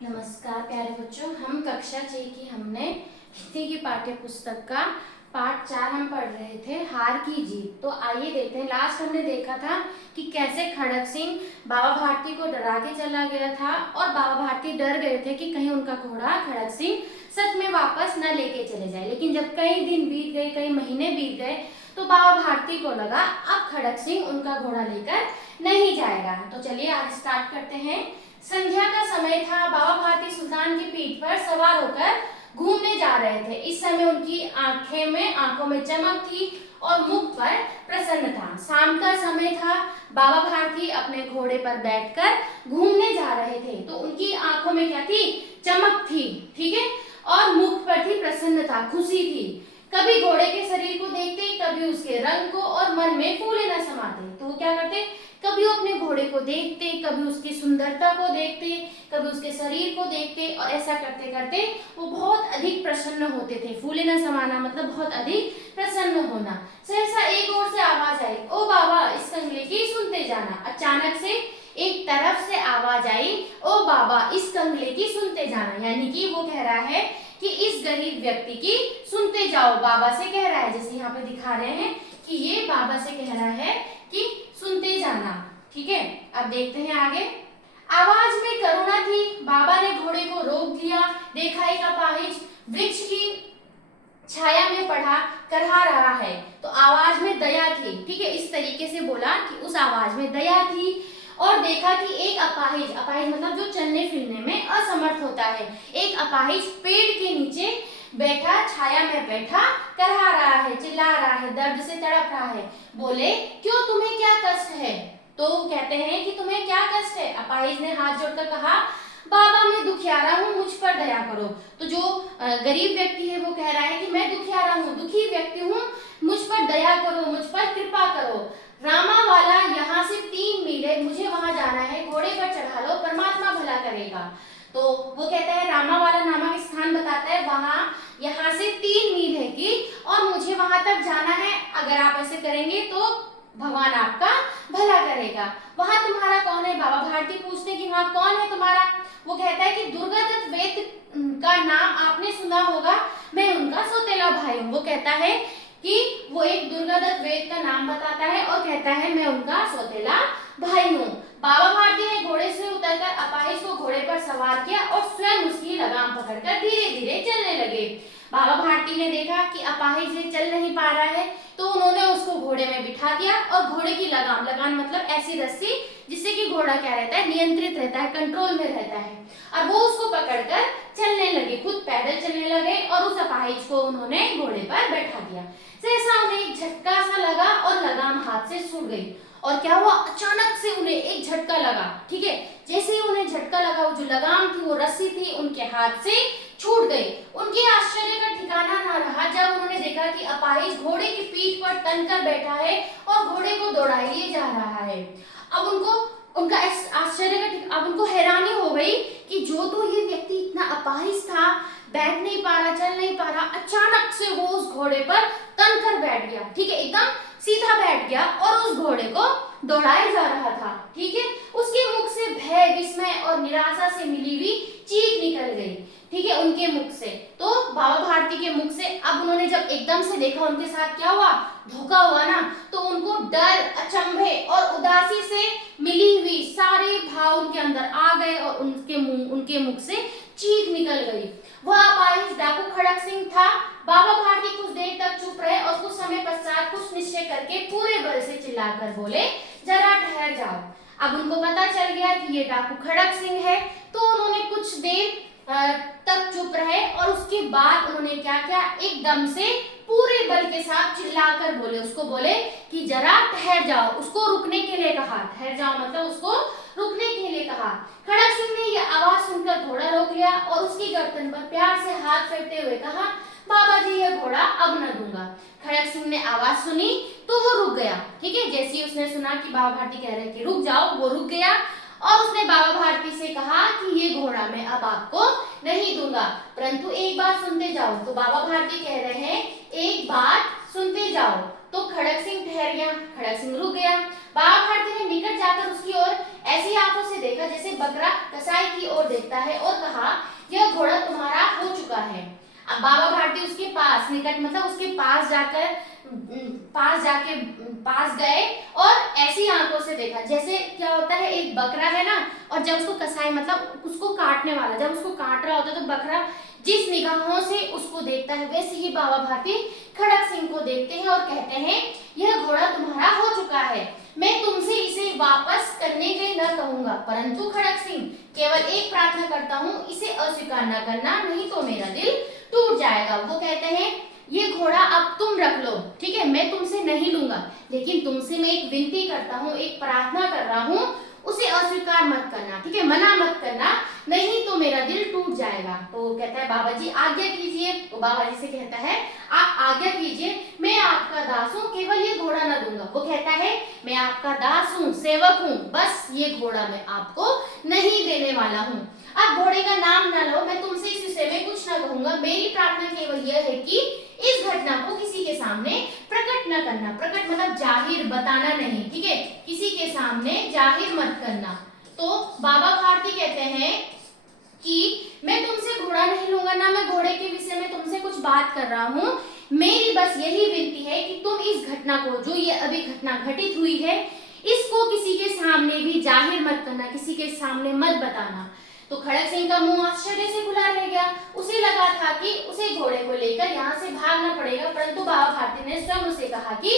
नमस्कार प्यारे बच्चों, हम कक्षा 6 की हमने हिंदी की पाठ्य पुस्तक का पाठ 4 हम पढ़ रहे थे, हार की जीत। तो आइए देखते हैं। लास्ट हमने देखा था कि कैसे खड़क सिंह बाबा भारती को डरा के चला गया था और बाबा भारती डर गए थे कि कहीं उनका घोड़ा खड़क सिंह सच में वापस न लेके चले जाए। लेकिन जब कई दिन बीत गए, कई महीने बीत गए, तो बाबा भारती को लगा अब खड़क सिंह उनका घोड़ा लेकर नहीं जाएगा। तो चलिए आज स्टार्ट करते हैं। संध्या का समय था। बाबा भारती सुल्तान की पीठ पर सवार होकर घूमने जा रहे थे। इस समय उनकी आंखों में चमक थी और मुख पर प्रसन्न था। शाम का समय था। बाबा भारती अपने घोड़े पर बैठकर घूमने जा रहे थे, तो उनकी आंखों में क्या थी? चमक थी, ठीक है, और मुख पर थी प्रसन्नता, खुशी थी। कभी घोड़े के शरीर को देखते, कभी उसके रंग को, और मन में फूले न समाते। तो वो क्या करते? कभी वो अपने घोड़े को देखते, कभी उसकी सुंदरता को देखते, कभी उसके शरीर को देखते, और ऐसा करते करते वो बहुत अधिक प्रसन्न होते थे। फूले न समाना मतलब बहुत अधिक प्रसन्न होना। सहसा एक ओर से आवाज आई, ओ बाबा इस कंगले की सुनते जाना। अचानक से एक तरफ से आवाज आई, ओ बाबा इस कंगले की सुनते जाना। यानी कि वो कह रहा है कि इस गरीब व्यक्ति की सुनते जाओ। बाबा से कह रहा है, जैसे यहाँ पे दिखा रहे हैं कि ये बाबा से कह रहा है कि सुनते जाना। ठीक है, अब देखते हैं आगे। आवाज में करुणा थी। बाबा ने घोड़े को रोक दिया। देखा एक अपाहिज वृक्ष की छाया में पड़ा करहा रहा है। तो आवाज में दया थी, ठीक है, इस तरीके से बोला कि उस आवाज में दया थी। और देखा कि एक अपाहिज, अपाहिज मतलब जो चलने फिरने में असमर्थ होता है, एक अपाहिज पेड़ के नीचे बैठा, छाया में बैठा करहा रहा है, चिल्ला रहा है, दर्द से तड़प रहा है। बोले, क्यों, तुम्हें क्या कष्ट है? तो कहते हैं कि तुम्हें क्या कष्ट है? अपाहिज ने हाथ जोड़कर कहा, बाबा मैं दुखियारा हूँ, मुझ पर दया करो। तो जो गरीब व्यक्ति है वो कह रहा है कि मैं दुखियारा हूँ, दुखी व्यक्ति हूँ, मुझ पर दया करो, मुझ पर कृपा करो। रामा वाला यहाँ से 3 मील है, मुझे वहां जाना है, घोड़े पर चढ़ा लो, परमात्मा भला करेगा। तो वो कहता है, रामा वाला नामक स्थान बताता है, वहां यहाँ से 3 मील है कि, और मुझे वहां तक जाना है। अगर आप ऐसे करेंगे तो भगवान आपका भला करेगा। वहां तुम्हारा कौन है? बाबा भारती पूछते हैं कि वहां कौन है तुम्हारा? वो कहता है कि दुर्गादत्त वेद का नाम आपने सुना होगा, मैं उनका सौतेला भाई हूँ। वो कहता है कि वो एक दुर्गादत्त वेद का नाम बताता है और कहता है मैं उनका सौतेला भाई हूँ। बाबा भारती ने घोड़े से उतरकर अपाहिज को घोड़े पर सवार किया और स्वयं उसकी लगाम पकड़कर धीरे धीरे चलने लगे। बाबा भारती ने देखा कि अपाहिज चल नहीं पा रहा है, तो उन्होंने उसको घोड़े में बिठा दिया और घोड़े की लगाम, लगाम मतलब ऐसी रस्सी जिससे कि घोड़ा क्या रहता है? नियंत्रित रहता है, कंट्रोल में रहता है। और वो उसको पकड़कर चलने लगे, खुद पैदल चलने लगे और उस अपाहिज को उन्होंने घोड़े पर बैठा दिया। सहसा उन्हें एक झटका सा लगा और लगाम हाथ से छूट गई। और क्या हुआ? अचानक से उन्हें एक झटका लगा, ठीक है, जैसे ही उन्हें झटका लगा, वो जो लगाम थी, वो रस्सी थी, उनके हाथ से छूट गई। उनके आश्चर्य का ठिकाना न रहा जब उन्होंने देखा कि अपाहिज घोड़े की पीठ पर तनकर बैठा है और घोड़े को दौड़ाए लिए जा रहा है। अब उनका अब उनको हैरानी हो गई कि जो तो ये व्यक्ति इतना अपाहिज था, बैठ नहीं पा रहा, चल नहीं पा रहा, अचानक से वो उस घोड़े पर तनकर बैठ गया, ठीक है, एकदम सीधा बैठ गया और उस घोड़े को दौड़ाया जा रहा था, ठीक है। उसके मुख से भय, विस्मय और निराशा से मिली हुई चीख निकल गई, ठीक है, उनके मुख से। तो बाबा भारती के मुख से अब उन्होंने जब एकदम से देखा उनके साथ क्या हुआ, धोखा हुआ ना, तो उनको डर, अचंभे और उदासी से मिली हुई सारे भाव उनके अंदर आ गए और उनके मुख से चीख निकल गई। वह अपाहिज डाकू खड़क सिंह था। बाबा भारती कुछ देर तक चुप रहे और कुछ समय पश्चात कुछ निश्चय करके पूरे बल से चिल्लाकर बोले, जरा ठहर जाओ। अब उनको पता चल गया कि ये डाकू खड़क सिंह है, तो उन्होंने कुछ देर तक चुप रहे और उसके बाद उन्होंने क्या किया, एकदम से पूरे बल के साथ चिल्लाकर बोले, उसको बोले कि जरा ठहर जाओ, उसको रुकने के लिए कहा। ठहर जाओ मतलब उसको रुकने के लिए कहा। खड़क सिंह ने यह आवाज सुनकर घोड़ा रोक लिया और उसकी गर्दन पर प्यार से हाथ फेरते हुए कहा, बाबा जी यह घोड़ा अब न दूंगा। खड़क सिंह ने आवाज सुनी तो वो रुक गया, ठीक है, जैसे ही उसने सुना कि बाबा भारती कह रहे कि रुक जाओ, वो रुक गया और उसने बाबा भारती से कहा कि ये घोड़ा मैं अब आपको नहीं दूंगा, परंतु एक बात सुनते जाओ। तो बाबा भारती कह रहे हैं एक बात सुनते जाओ। तो खड़क सिंह ठहर गया, खड़क सिंह रुक गया। बाबा भारती ने निकट जाकर उसकी ओर ऐसी आंखों से देखा जैसे बकरा कसाई की की ओर देखता है और कहा, यह घोड़ा तुम्हारा हो चुका है। अब बाबा भारती उसके पास निकट मतलब उसके पास पास गए और ऐसी आंखों से देखा, जैसे क्या होता है एक बकरा है ना, और जब उसको कसाई मतलब उसको काटने वाला जब उसको काट रहा होता है तो बकरा जिस निगाहों से उसको देखता है, वैसे ही बाबा भारती खड़क सिंह को देखते हैं और कहते हैं, यह घोड़ा तुम्हारा हो चुका है, मैं तुमसे इसे वापस करने के न कहूंगा, परंतु खड़क सिंह केवल एक प्रार्थना करता हूँ, इसे अस्वीकार न करना, नहीं तो मेरा दिल टूट जाएगा। वो कहते हैं, ये घोड़ा अब तुम रख लो, ठीक है, मैं तुमसे नहीं लूंगा, लेकिन तुमसे मैं एक विनती करता हूँ, एक प्रार्थना कर रहा हूँ, उसे अस्वीकार मत करना, ठीक है, मना मत करना, नहीं तो मेरा दिल टूट जाएगा। तो कहता है, बाबा जी आज्ञा कीजिए। तो बाबा जी से कहता है, आप आज्ञा कीजिए, मैं आपका दास हूँ, केवल ये घोड़ा न दूंगा। वो कहता है, मैं आपका दास हूँ, सेवक हूँ, बस ये घोड़ा मैं आपको नहीं देने वाला हूँ। आप घोड़े का नाम न लो, मैं तुमसे इस विषय में कुछ न कहूंगा, मेरी प्रार्थना केवल यह है कि इस घटना को किसी के सामने प्रकट न करना। प्रकट मतलब जाहिर, बताना नहीं, ठीक है, किसी के सामने जाहिर मत करना। तो बाबा भारती कहते हैं कि मैं तुमसे घोड़ा नहीं लूंगा, ना मैं घोड़े के विषय में तुमसे कुछ बात कर रहा हूँ, मेरी बस यही विनती है कि तुम इस घटना को, जो ये अभी घटना घटित हुई है, इसको किसी के सामने भी जाहिर मत करना, किसी के सामने मत बताना। तो खड़क सिंह का मुंह आश्चर्य से खुला रह गया। उसे लगा था कि उसे घोड़े को लेकर यहाँ से भागना पड़ेगा, परंतु बाबा भारती ने स्वयं उसे कहा कि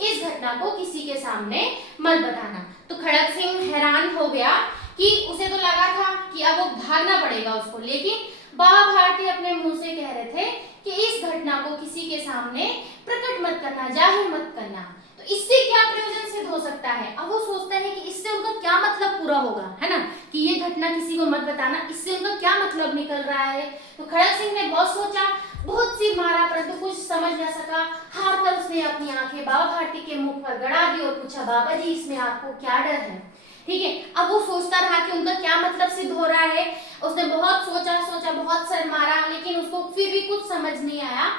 इस घटना को किसी के सामने मत बताना। तो खड़क सिंह हैरान हो गया कि उसे तो लगा था कि अब वो भागना पड़ेगा उसको, लेकिन बाबा भारती अपने मुंह से कह रहे थे कि इस घटना को किसी के सामने प्रकट मत करना, जाहिर मत करना। तो इससे क्या प्रयोजन सिद्ध हो सकता है? अब वो सोचता है कि इससे उनका क्या मतलब पूरा होगा, है ना, कि ये घटना किसी को मत बताना, इससे उनका क्या मतलब निकल रहा है। तो खड़क सिंह ने बहुत सोचा, बहुत सी मारा, परंतु कुछ समझ न सका। हार कर उसने अपनी आंखें बाबा भारती के मुख पर गड़ा दी और पूछा, बाबा जी इसमें आपको क्या डर है? ठीक है, अब वो सोचता रहा कि उनका क्या मतलब सिद्ध हो रहा है। उसने बहुत सोचा, बहुत सर मारा, लेकिन उसको फिर भी कुछ समझ नहीं आया।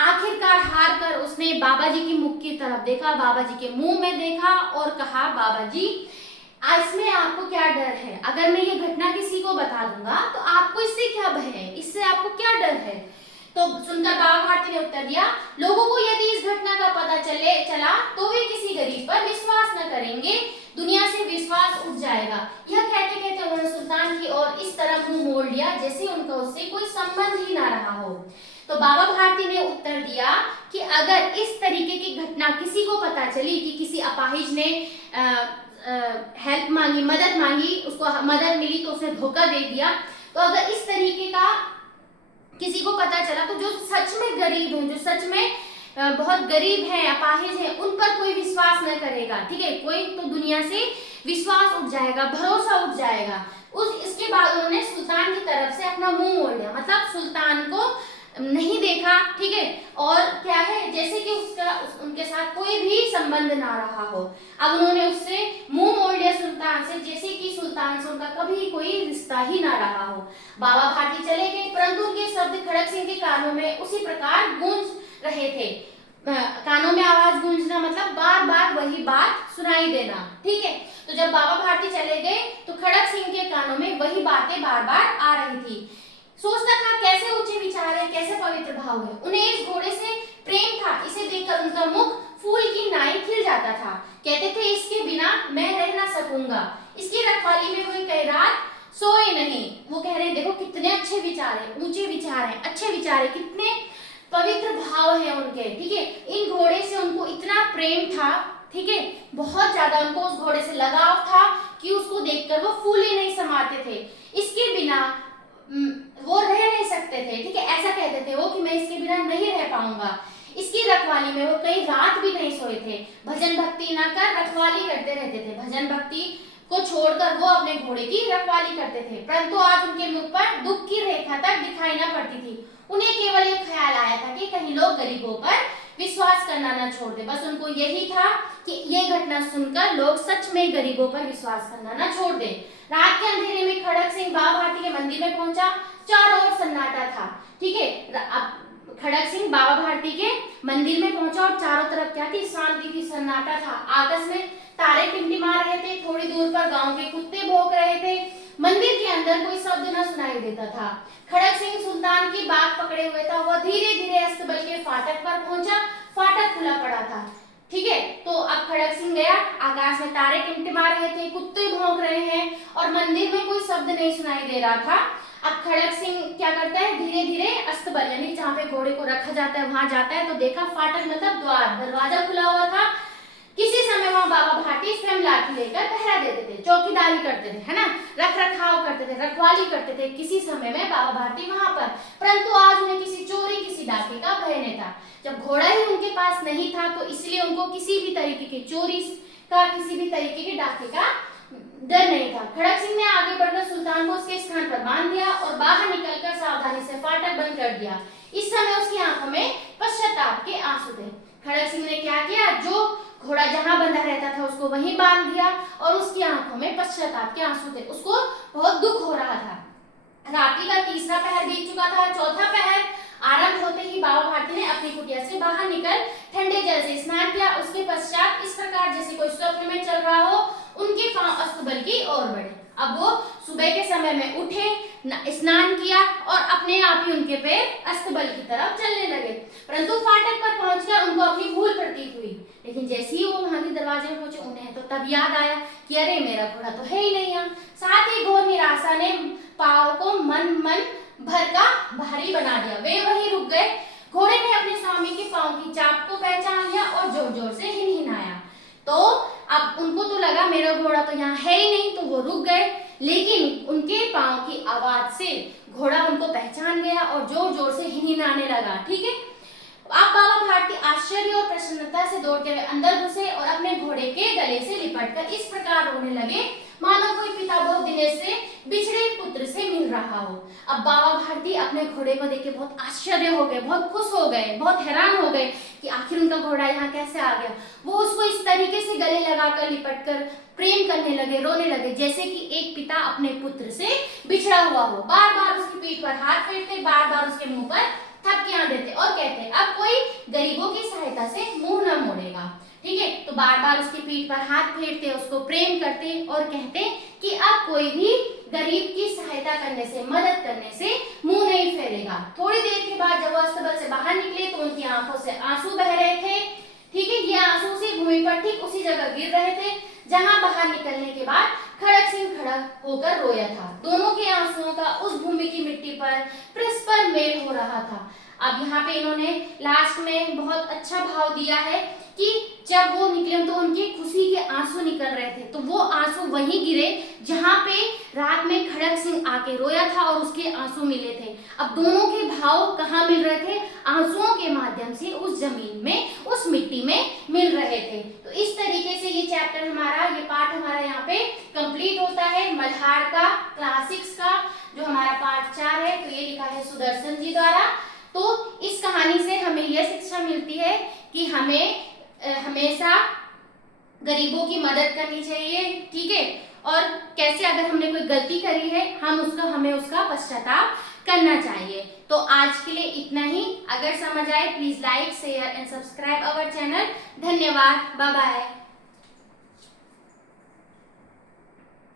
आखिरकार हार कर उसने बाबा जी के मुख की तरफ देखा, बाबा जी के मुंह में देखा और कहा, बाबा जी इसमें आपको क्या डर है? अगर मैं ये घटना किसी को बता दूंगा तो आपको इससे क्या भय है, इससे आपको क्या डर है? तो सुनकर बाबा भारती ने उत्तर दिया, लोगों को यदि इस घटना का पता चला तो वे किसी गरीब पर विश्वास न करेंगे, दुनिया से विश्वास उठ जाएगा। यह कहते कहते उन्होंने सुल्तान की ओर इस तरह मुंह मोड़ लिया जैसे उनका उससे कोई संबंध ही ना रहा हो। तो बाबा भारती ने उत्तर दिया कि अगर इस तरीके की घटना किसी को पता चली कि किसी अपाहिज ने हेल्प मांगी, मदद मांगी, उसको मदद मिली तो उसने धोखा दे दिया, तो अगर इस तरीके का किसी को पता चला तो जो सच में गरीब हैं, जो सच में बहुत गरीब हैं, अपाहिज हैं, उन पर कोई विश्वास न करेगा, ठीक है, कोई तो दुनिया से विश्वास उठ जाएगा, भरोसा उठ जाएगा। इसके बाद उन्होंने सुल्तान की तरफ से अपना मुंह मोड़ लिया, मतलब सुल्तान को नहीं देखा, ठीक है, और क्या है, जैसे कि उनके साथ कोई भी संबंध ना रहा हो। अब उन्होंने उससे मुंह मोड़ लिया सुल्तान से, जैसे कि सुल्तान से उनका कभी कोई रिश्ता ही ना रहा हो। बाबा भारती चले गए, परंतु उनके शब्द खड़क सिंह के कानों में उसी प्रकार गूंज रहे थे। कानों में आवाज गूंजना मतलब बार बार वही बात सुनाई देना, ठीक है। तो जब बाबा भारती चले गए तो खड़क सिंह के कानों में वही बातें बार बार आ रही थी। सोचता था कैसे ऊंचे विचार है, कैसे पवित्र भाव है। उन्हें इस घोड़े से प्रेम था, इसे देखकर उनका मुख फूल की नाई खिल जाता था। कहते थे, इसके बिना मैं रह ना सकूंगा, इसकी रखवाली में वे कई रात सोए नहीं। वो कह रहे हैं, देखो कितने अच्छे विचार है, ऊंचे विचार है, अच्छे विचार है, कितने पवित्र भाव है उनके, ठीक है। इन घोड़े से उनको इतना प्रेम था, ठीक है, बहुत ज्यादा उनको उस घोड़े से लगाव था कि उसको देखकर वो फूल ही नहीं समाते थे। इसके बिना वो रह नहीं सकते थे, ठीक है, ऐसा कहते थे वो कि मैं इसके बिना नहीं रह पाऊंगा। इसकी रखवाली में वो कई रात भी नहीं सोए थे। भजन भक्ति ना कर रखवाली करते रहते थे, भजन भक्ति को छोड़कर वो अपने घोड़े की रखवाली करते थे। परंतु आज उनके मुख पर दुख की रेखा तक दिखाई न पड़ती थी। उन्हें केवल ये ख्याल आया था कि कहीं लोग गरीबों पर विश्वास करना न छोड़ दे। बस उनको यही था कि ये घटना सुनकर लोग सच में गरीबों पर विश्वास करना न छोड़ दे। रात के अंधेरे में खड़क सिंह बाबा भारती के मंदिर में पहुंचा। चारों ओर सन्नाटा था, ठीक है। अब खड़क सिंह बाबा भारती के मंदिर में पहुंचा और चारों तरफ क्या थी, शांति थी, सन्नाटा था। आकाश में तारे टिमटिमा रहे थे, थोड़ी दूर पर गांव के कुत्ते भौंक रहे थे। मंदिर के अंदर कोई शब्द न सुनाई देता था। खड़क सिंह सुल्तान की बाग पकड़े हुए था। वह धीरे धीरे अस्तबल के फाटक पर पहुंचा। फाटक खुला पड़ा था। ठीक है, तो अब खड़क सिंह गया। आकाश में तारे टिमटिमा रहे थे, कुत्ते भौंक रहे हैं और मंदिर में कोई शब्द नहीं सुनाई दे रहा था। अब खड़क सिंह क्या करता है, धीरे धीरे अस्तबल यानी जहाँ पे घोड़े को रखा जाता है वहां जाता है। तो देखा फाटक मतलब द्वार, दरवाजा खुला हुआ था। किसी समय वहां बाबा भाटी स्वयं लाठी लेकर पहरा देते थे, चौकीदारी करते थे, है ना, रख रखाव करते थे, रखवाली करते थे किसी समय में बाबा भाटी वहां पर। परंतु आज उन्हें किसी चोरी, किसी डाके का भय नहीं था। जब घोड़ा ही उनके पास नहीं था तो इसलिए उनको किसी भी तरीके की चोरी का, किसी भी तरीके के डाके का डर नहीं था। खड़क सिंह ने आगे बढ़कर सुल्तान को उसके स्थान पर बांध दिया और बाहर निकलकर सावधानी से फाटक बंद कर दिया। इस समय उसकी आंखों में पश्चाताप के आंसू थे। खड़क सिंह ने क्या किया, जो घोड़ा जहां बंधा रहता था उसको वहीं बांध दिया और उसकी आंखों में पश्चाताप के आंसू थे। उसको बहुत दुख हो रहा था। रात्रि का तीसरा पहर बीत चुका था। चौथा पहर आरंभ होते ही बाबा भारती ने अपनी कुटिया से बाहर निकल ठंडे जल से स्नान किया। उसके पश्चात इस प्रकार जैसे कोई स्वप्न में चल रहा हो, उनके पांव अस्तबल की ओर बढ़े। अब वो सुबह के समय में उठे, स्नान किया और अपने आप ही उनके पैर अस्तबल की तरफ चलने लगे। परंतु फाटक पर पहुंचकर उनको अपनी भूल प्रतीत हुई। लेकिन जैसे ही वो वहां के दरवाजे में पहुंचे, उन्हें तो तब याद आया कि अरे मेरा घोड़ा तो है ही नहीं यहाँ। साथ ही घोर निराशा ने पांव को मन भर का भारी बना दिया। वे वहीं रुक गए। घोड़े ने अपने स्वामी के पांव की चाप को पहचान लिया और जोर जोर से हिनहिनाया। तो अब उनको तो लगा मेरा घोड़ा तो यहाँ है ही नहीं, तो वो रुक गए। लेकिन उनके पांव की आवाज से घोड़ा उनको पहचान गया और जोर जोर से हिनहिनाने लगा। ठीक है, अब बाबा भारती आश्चर्य और प्रसन्नता से दौड़ते हुए अंदर घुसे और अपने घोड़े के गले से लिपटकर इस प्रकार रोने लगे मानो कोई पिता बहुत दिनों से बिछड़े पुत्र से मिल रहा हो। अब बाबा भारती अपने घोड़े को देख के बहुत आश्चर्य हो गए, बहुत खुश हो गए, बहुत हैरान हो गए कि आखिर उनका घोड़ा यहाँ कैसे आ गया। वो उसको इस तरीके से गले लगाकर लिपटकर प्रेम करने लगे, रोने लगे जैसे कि एक पिता अपने पुत्र से बिछड़ा हुआ हो। बार बार उसकी पीठ पर हाथ फेरते, बार बार उसके मुंह पर थपकियां देते और कहते अब कोई गरीबों की सहायता से मुंह न मोड़ेगा। ठीक है, तो बार बार उसकी पीठ पर हाथ फेरते, उसको प्रेम करते और कहते कि अब कोई भी गरीब की सहायता करने से, मदद करने से मुंह नहीं फेरेगा। थोड़ी देर के बाद जब वो अस्तबल से बाहर निकले तो उनकी आंखों से आंसू बह रहे थे। ठीक है, ये आंसू से भूमि पर ठीक उसी जगह गिर रहे थे जहां बाहर निकलने के बाद खड़क सिंह खड़ा होकर रोया था। दोनों के आंसुओं का उस भूमि की मिट्टी पर परस्पर मेल हो रहा था। अब यहाँ पे इन्होंने लास्ट में बहुत अच्छा भाव दिया है कि जब वो निकले तो उनकी खुशी के आंसू निकल रहे थे, तो वो आंसू वहीं गिरे जहाँ पे रात में खड़क सिंह आके रोया था और उसके आंसू मिले थे। अब दोनों के भाव कहाँ मिल रहे थे, आंसुओं के माध्यम से उस जमीन में, उस मिट्टी में मिल रहे थे। तो इस तरीके से ये चैप्टर हमारा, ये पार्ट हमारा यहाँ पे कंप्लीट होता है। मल्हार का क्लासिक्स का जो हमारा पार्ट 4 है, तो ये लिखा है सुदर्शन जी द्वारा। तो इस कहानी से हमें यह शिक्षा मिलती है कि हमें हमेशा गरीबों की मदद करनी चाहिए। ठीक है, और कैसे अगर हमने कोई गलती करी है हमें उसका पश्चाताप करना चाहिए। तो आज के लिए इतना ही। अगर समझ आए please like, share and subscribe our channel. धन्यवाद, बाय बाय।